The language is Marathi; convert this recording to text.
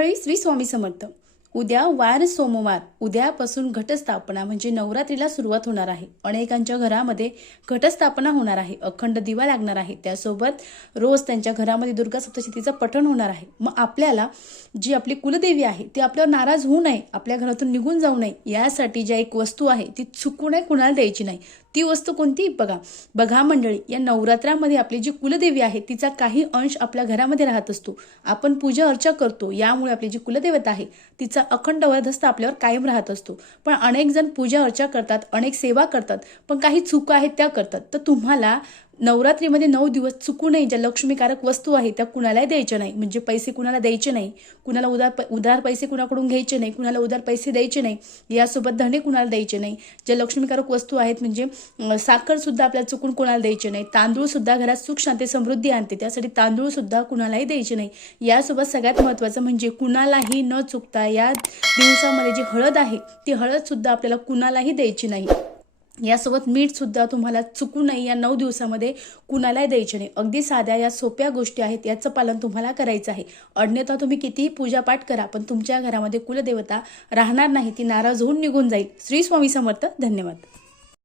मंडळी, श्री स्वामी समर्थ. उद्या वार सोमवार, उद्यापासून घटस्थापना म्हणजे नवरात्रीला सुरुवात होणार आहे. अनेकांच्या घरामध्ये घटस्थापना होणार आहे, अखंड दिवा लागणार आहे. त्यासोबत रोज त्यांच्या घरामध्ये दुर्गा सप्तशतीचं पठण होणार आहे. मग आपल्याला जी आपली कुलदेवी आहे ती आपल्यावर नाराज होऊ नये, आपल्या घरातून निघून जाऊ नये, यासाठी ज्या एक वस्तू आहे ती चुकूनही कुणाला द्यायची नाही. ती वस्तू कोणती? बघा मंडळी, या नवरात्रामध्ये आपली जी कुलदेवी आहे तिचा काही अंश आपल्या घरामध्ये राहत असतो. आपण पूजा अर्चा करतो, यामुळे आपली जी कुलदेवता आहे तिचा अखंड वरदहस्त आपल्यावर कायम राहत असतो. पण अनेक जण पूजा अर्चा करतात, अनेक सेवा करतात, पण काही चुका आहेत त्या करतात. तर तुम्हाला नवरात्रीमध्ये 9 दिवस चुकूनही ज्या लक्ष्मीकारक वस्तू आहे त्या कुणालाही द्यायच्या नाही. म्हणजे पैसे कुणाला द्यायचे नाही, कुणाला उधार पैसे कुणाकडून घ्यायचे नाही, कुणाला उधार पैसे द्यायचे नाही. यासोबत धने कुणाला द्यायचे नाही. ज्या लक्ष्मीकारक वस्तू आहेत म्हणजे साखर सुद्धा आपल्याला चुकून कुणाला द्यायचे नाही. तांदूळ सुद्धा घरात सुख शांती समृद्धी आणते, त्यासाठी तांदूळ सुद्धा कुणालाही द्यायचे नाही. यासोबत सगळ्यात महत्त्वाचं म्हणजे कुणालाही न चुकता या दिवसामध्ये जी हळद आहे ती हळद सुद्धा आपल्याला कुणालाही द्यायची नाही. यासोबत मीठ सुद्धा तुम्हाला चुकू नये, या 9 दिवसामध्ये कुणालाही द्यायचे नाही. अगदी साध्या या सोप्या गोष्टी आहेत, याचं पालन तुम्हाला करायचं आहे. अन्यथा तुम्ही कितीही पूजापाठ करा, पण तुमच्या घरामध्ये कुलदेवता राहणार नाही, ती नाराज होऊन निघून जाईल. श्री स्वामी समर्थ. धन्यवाद.